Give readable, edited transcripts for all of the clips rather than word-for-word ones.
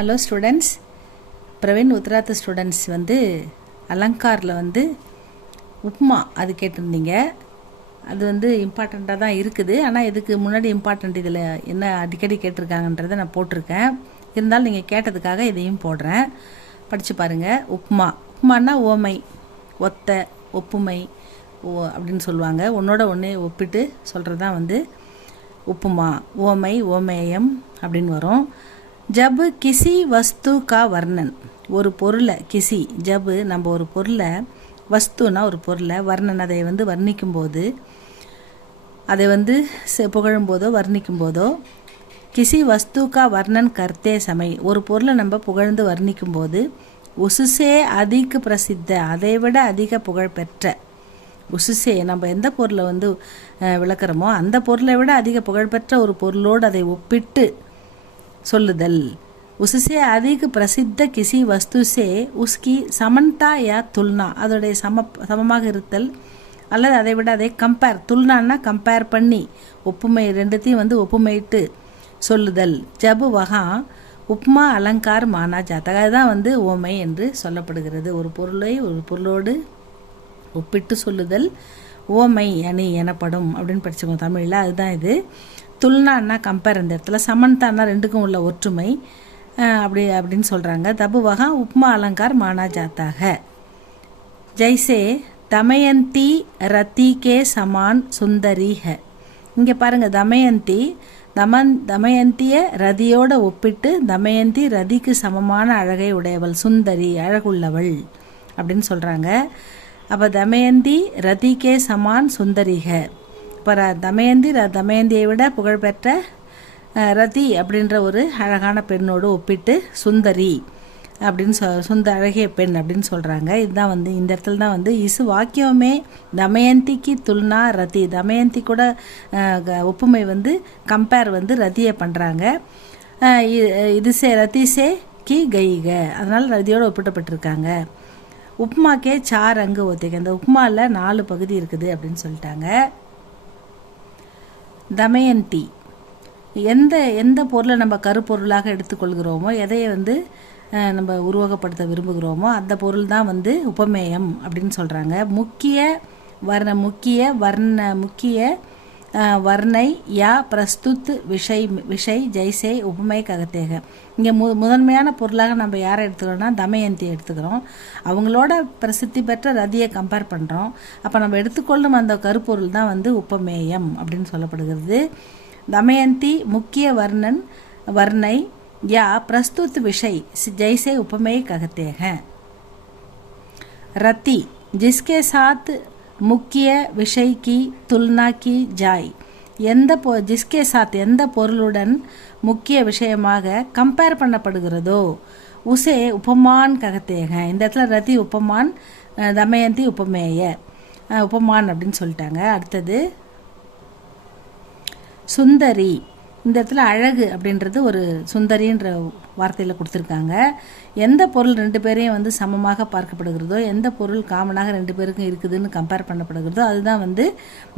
Hello students, Praveen உத்ராத் students அலங்காரில் உப்மா அது கேட்டிருந்தீங்க. அது இம்பார்ட்டண்ட்டாக தான் இருக்குது. ஆனால் இதுக்கு முன்னாடி இம்பார்ட்டண்ட் இதில் என்ன அடிக்கடி கேட்டிருக்காங்கன்றதை நான் போட்டிருக்கேன். இருந்தாலும் நீங்கள் கேட்டதுக்காக இதையும் போடுறேன், படித்து பாருங்கள். உப்மானா ஓமை, ஒத்த, ஒப்புமை அப்படின்னு சொல்லுவாங்க. ஒன்றோட ஒன்று ஒப்பிட்டு சொல்கிறது தான் உப்புமா, ஓமை, ஓமேயம் அப்படின்னு வரும். ஜப் கிசி வஸ்து கா வர்ணன், ஒரு பொருளை, கிசி ஜப் நம்ம ஒரு பொருளை, வஸ்துனா ஒரு பொருளை, வர்ணன் அதை வர்ணிக்கும் போது, அதை புகழும் போதோ வர்ணிக்கும் போதோ, கிசி வஸ்து கா வர்ணன் கர்த்தே சமை, ஒரு பொருளை நம்ம புகழ்ந்து வர்ணிக்கும் போது, உசுசே அதிக பிரசித்த, அதை விட அதிக புகழ் பெற்ற, உசுசே நம்ம எந்த பொருளை விளக்குறோமோ அந்த பொருளை விட அதிக புகழ்பெற்ற ஒரு பொருளோடு அதை ஒப்பிட்டு சொல்லுதல். உசுசே அதிக பிரசித்த கிசி வஸ்துசே உஸ்கி சமன்தா யா துல்னா, அதோடைய சமமாக இருத்தல் அல்லது அதை விட அதை கம்பேர், துல்னான்னா கம்பேர் பண்ணி, ஒப்புமை ரெண்டுத்தையும் ஒப்புமையிட்டு சொல்லுதல். ஜபு வகா உப்மா அலங்கார் மானா ஜாத்தா, அதுதான் ஓமை என்று சொல்லப்படுகிறது. ஒரு பொருளை ஒரு பொருளோடு ஒப்பிட்டு சொல்லுதல் ஓமை அணி எனப்படும் அப்படின்னு படிச்சுக்கோங்க தமிழில். அதுதான் இது. துல்னான்னா கம்பேர், இந்த இடத்துல சமன்தான்னா ரெண்டுக்கும் உள்ள ஒற்றுமை அப்படின்னு சொல்கிறாங்க. தபுவகா உப்மா அலங்கார் மானா ஜாத்தாக. ஜெய்சே தமயந்தி ரதி கே சமான் சுந்தரி ஹ. இங்கே பாருங்கள், தமயந்தியை ரதியோட ஒப்பிட்டு, தமயந்தி ரதிக்கு சமமான அழகை உடையவள், சுந்தரி அழகுள்ளவள் அப்படின்னு சொல்கிறாங்க. அப்போ தமயந்தி ரதிகே சமான் சுந்தரிக, இப்போ தமயந்தியை விட புகழ்பெற்ற ரதி அப்படின்ற ஒரு அழகான பெண்ணோடு ஒப்பிட்டு சுந்தரி அப்படின்னு அழகிய பெண் அப்படின்னு சொல்கிறாங்க. இதுதான் இந்த இடத்துல தான் இசு வாக்கியமே தமயந்திக்கு துல்னா ரதி, தமயந்தி கூட ஒப்புமை கம்பேர் ரதியை பண்ணுறாங்க. இதுசே ரதிசே கி கைக, அதனால் ரதியோடு ஒப்பிட்டப்பட்டிருக்காங்க. உப்மாக்கே 4 அங்கு ஒத்திகை, இந்த உப்மாவில் 4 பகுதி இருக்குது அப்படின்னு சொல்லிட்டாங்க. தமயந்தி, எந்த பொருளை நம்ம கருப்பொருளாக எடுத்துக்கொள்கிறோமோ, எதையை நம்ம உருவகப்படுத்த விரும்புகிறோமோ அந்த பொருள் தான் உபமேயம் அப்படின்னு சொல்கிறாங்க. முக்கிய வர்ணை யா பிரஸ்துத் விஷய் ஜெய்சே உபமை ககத்தேக. இங்கே முதன்மையான பொருளாக நம்ம யாரை எடுத்துக்கிறோம்னா தமயந்தியை எடுத்துக்கிறோம். அவங்களோட பிரசித்தி பெற்ற ரதியை கம்பேர் பண்ணுறோம். அப்போ நம்ம எடுத்துக்கொள்ளும் அந்த கருப்பொருள் தான் உபமேயம் அப்படின்னு சொல்லப்படுகிறது. தமயந்தி முக்கிய வர்ணை யா பிரஸ்துத் விஷய் ஜெய்சே உபமை ககத்தேக. ரத்தி ஜிஸ்கே சாத் முக்கிய விஷய் கி துல்னா கி ஜாய், ஜிஸ்கே சாத் எந்த பொருளுடன் முக்கிய விஷயமாக கம்பேர் பண்ணப்படுகிறதோ உசே உபமான் ககத்தேக. இந்த இடத்துல ரதி உபமான், தமயந்தி உபமான் அப்படின்னு சொல்லிட்டாங்க. அடுத்தது சுந்தரி, இந்த இடத்துல அழகு அப்படின்றது ஒரு சுந்தரின்ற வார்த்தையில் கொடுத்துருக்காங்க. எந்த பொருள் 2 பேரையும் சமமாக பார்க்கப்படுகிறதோ, எந்த பொருள் காமனாக 2 பேருக்கும் இருக்குதுன்னு கம்பேர் பண்ணப்படுகிறதோ அதுதான் இந்த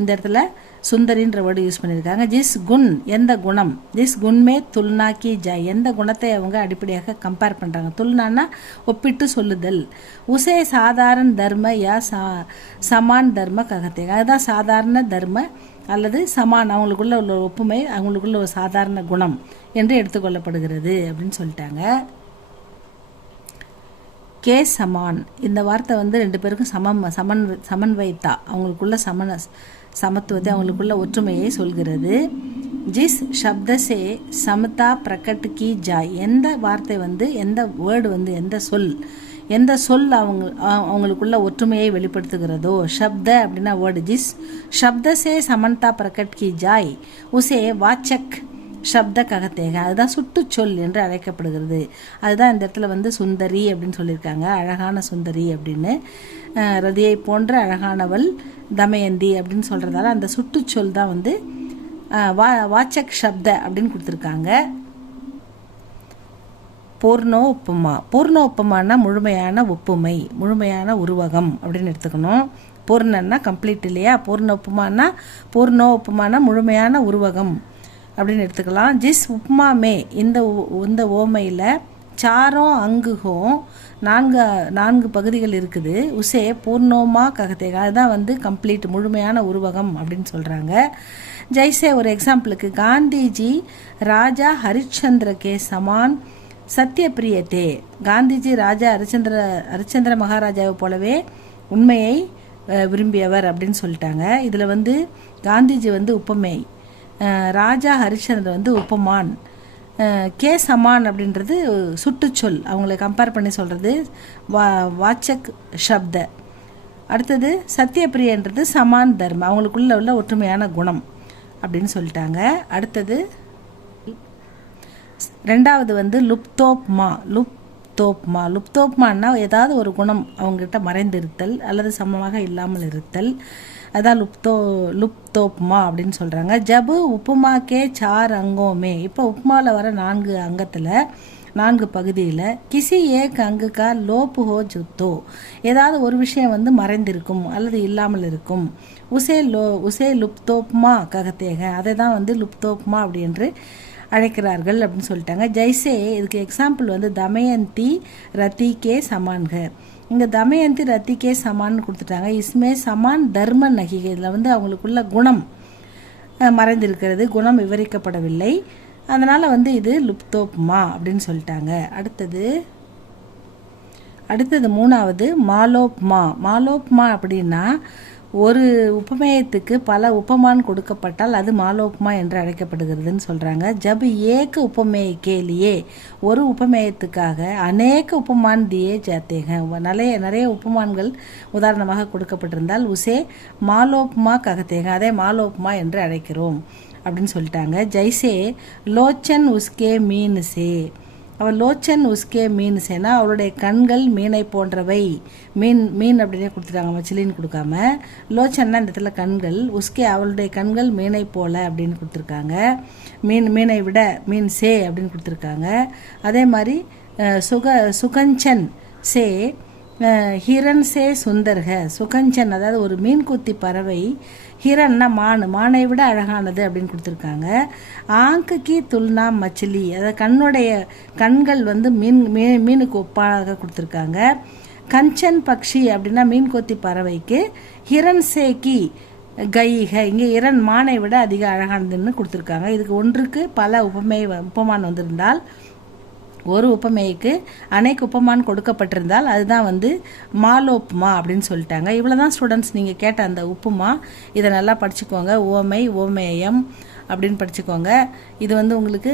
இடத்துல சுந்தரின்ற வேர்டு யூஸ் பண்ணியிருக்காங்க. ஜிஸ் குண், எந்த குணம், ஜிஸ் குண்மே துல்னா கி ஜாய், எந்த குணத்தை அவங்க அடிப்படையாக கம்பேர் பண்ணுறாங்க. துல்னான்னா ஒப்பிட்டு சொல்லுதல். உசே சாதாரண தர்ம யா சமான் தர்ம ககத்தே, அதுதான் சாதாரண தர்ம அல்லது சமான், அவங்களுக்குள்ள உள்ள ஒப்புமை, அவங்களுக்குள்ள ஒரு சாதாரண குணம் என்று எடுத்துக்கொள்ளப்படுகிறது அப்படின்னு சொல்லிட்டாங்க. கே சமான், இந்த வார்த்தை 2 பேருக்கும் சமன்வைத்தா, அவங்களுக்குள்ள சமத்துவத்தை, அவங்களுக்குள்ள ஒற்றுமையை சொல்கிறது. ஜிஸ் சப்தசே சமதா பிரகட் கி ஜாய், எந்த வார்த்தை எந்த வேர்டு எந்த சொல் அவங்களுக்குள்ள ஒற்றுமையை வெளிப்படுத்துகிறதோ, ஷப்த அப்படின்னா வேர்டு, ஜிஸ் ஷப்தசே சமன்தா பிரகட் கி ஜாய் உசே வாச்சக் ஷப்த ககத்தேக, அதுதான் சுட்டுச்சொல் என்று அழைக்கப்படுகிறது. அதுதான் இந்த இடத்துல சுந்தரி அப்படின்னு சொல்லியிருக்காங்க, அழகான சுந்தரி அப்படின்னு. ரதியை போன்ற அழகானவள் தமயந்தி அப்படின்னு சொல்கிறதால அந்த சுட்டுச்சொல் தான் வாச்சக் ஷப்த அப்படின்னு கொடுத்துருக்காங்க. பூர்ணோப்பமானா முழுமையான ஒப்புமை, முழுமையான உருவகம் அப்படின்னு எடுத்துக்கணும். பூர்ணன்னா கம்ப்ளீட் இல்லையா, பூர்ணோப்பமானா முழுமையான உருவகம் அப்படின்னு எடுத்துக்கலாம். ஜிஸ் உப்மா மே, இந்த ஓமையில் சாரம் அங்குகும் நான்கு பகுதிகள் இருக்குது. உசே பூர்ணோமா ககத்தேக, அதுதான் வந்து கம்ப்ளீட் முழுமையான உருவகம் அப்படின்னு சொல்கிறாங்க. ஜெய்சே ஒரு எக்ஸாம்பிளுக்கு காந்திஜி ராஜா ஹரிச்சந்திர கே சமான் சத்தியப்பிரியத்தே, காந்திஜி ராஜா ஹரிச்சந்திர மகாராஜாவை போலவே உண்மையை விரும்பியவர் அப்படின்னு சொல்லிட்டாங்க. இதில் வந்து காந்திஜி வந்து உப்பமை, ராஜா ஹரிச்சந்திர வந்து உப்பமான், கே சமான் அப்படின்றது சுட்டுச்சொல், அவங்கள கம்பேர் பண்ணி சொல்கிறது வாச்சக் ஷப்த. அடுத்தது சத்தியப்பிரியன்றது சமான் தர்ம, அவங்களுக்குள்ள உள்ள ஒற்றுமையான குணம் அப்படின்னு சொல்லிட்டாங்க. அடுத்தது ரெண்டாவது வந்து லுப்தோப்மான்னா ஏதாவது ஒரு குணம் அவங்ககிட்ட மறைந்திருத்தல் அல்லது சமமாக இல்லாமல் இருத்தல், அதான் லுப்தோப்மா அப்படின்னு சொல்கிறாங்க. ஜபு உப்புமா கே சார் அங்கோமே, இப்போ உப்புமாவில் வர 4 அங்கத்தில் 4 பகுதியில் கிசி ஏக் அங்குக்கா லோப்பு ஹோ ஜுத்தோ, ஏதாவது ஒரு விஷயம் வந்து மறைந்திருக்கும் அல்லது இல்லாமல் இருக்கும். உசே லுப்தோப்மா ககத்தேக, அதை தான் வந்து லுப்தோப்மா அப்படி என்று அழைக்கிறார்கள் அப்படின்னு சொல்லிட்டாங்க. ஜெய்சே இதுக்கு எக்ஸாம்பிள் வந்து தமயந்தி ரத்திகே சமான்க, இங்கே தமயந்தி ரத்திகே சமான்னு கொடுத்துட்டாங்க. இஸ்மே சமான் தர்ம நகிகை, இதில் வந்து அவங்களுக்குள்ள குணம் மறைந்திருக்கிறது, குணம் விவரிக்கப்படவில்லை, அதனால் வந்து இது லுப்தோப்மா அப்படின்னு சொல்லிட்டாங்க. அடுத்தது மூணாவது மாலோப்மா அப்படின்னா ஒரு உபமேயத்துக்கு பல உபமான் கொடுக்கப்பட்டால் அது மாலோப்மா என்று அழைக்கப்படுகிறதுன்னு சொல்கிறாங்க. ஜப் ஏக உபமேய கேலியே, ஒரு உபமேயத்துக்காக அநேக உபமான் தியே ஜாத்தேங்க, நிறைய உபமான்கள் உதாரணமாக கொடுக்கப்பட்டிருந்தால் உசே மாலோப்மா ககத்தேங்க, அதே மாலோப்மா என்று அழைக்கிறோம் அப்படின்னு சொல்லிட்டாங்க. ஜெய்சே லோச்சன் உஸ்கே மீன் சே, அவள் லோச்சன் உஸ்கே மீன் சேனா அவளுடைய கண்கள் மீனை போன்றவை, மீன் அப்படின்னே கொடுத்துருக்காங்க, மச்சிலின்னு கொடுக்காம. லோச்சன்னா இந்த இடத்துல கண்கள், உஸ்கே அவளுடைய கண்கள் மீனை போல அப்படின்னு கொடுத்துருக்காங்க. மீனை விட மீன் சே அப்படின்னு கொடுத்துருக்காங்க. அதே மாதிரி சுகஞ்சன் சே ஹிரன் சே சுந்தர்க, சுகஞ்சன் அதாவது ஒரு மீன்குத்தி பறவை, ஹிரன்னா மானை விட அழகானது அப்படின்னு கொடுத்துருக்காங்க. ஆங்குக்கு துல்னா மச்சிலி, அதாவது கண்கள் வந்து மீனுக்கு ஒப்பாக கொடுத்துருக்காங்க. கஞ்சன் பக்ஷி அப்படின்னா மீன்கொத்தி பறவைக்கு, ஹிரன் சேக்கி கைக, இங்கே ஹிரன் மானை விட அதிக அழகானதுன்னு கொடுத்துருக்காங்க. இதுக்கு ஒன்றுக்கு பல உபமான் வந்திருந்தால், ஒரு உபமேய்க்கு அநேக உபமான் கொடுக்கப்பட்டிருந்தால் அதுதான் வந்து மாலோப்மா அப்படின்னு சொல்லிட்டாங்க. இவ்வளோ தான் ஸ்டூடெண்ட்ஸ் நீங்கள் கேட்ட அந்த உப்புமா, இதை நல்லா படிச்சுக்கோங்க. ஓமேயம் அப்படின்னு படிச்சுக்கோங்க. இது வந்து உங்களுக்கு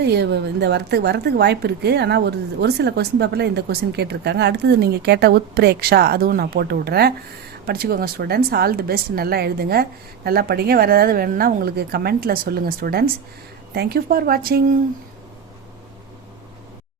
இந்த வரத்துக்கு வாய்ப்பு இருக்குது. ஆனால் ஒரு சில கொஸ்டின் பேப்பரில் இந்த கொஸ்டின் கேட்டிருக்காங்க. அடுத்தது நீங்கள் கேட்ட உத்பிரேக்ஷா, அதுவும் நான் போட்டு விட்றேன், படிச்சுக்கோங்க ஸ்டூடெண்ட்ஸ். ஆல் தி பெஸ்ட், நல்லா எழுதுங்க, நல்லா படிங்க. வேறு ஏதாவது வேணும்னா உங்களுக்கு கமெண்ட்டில் சொல்லுங்கள் ஸ்டூடெண்ட்ஸ். தேங்க்யூ ஃபார் வாட்சிங்.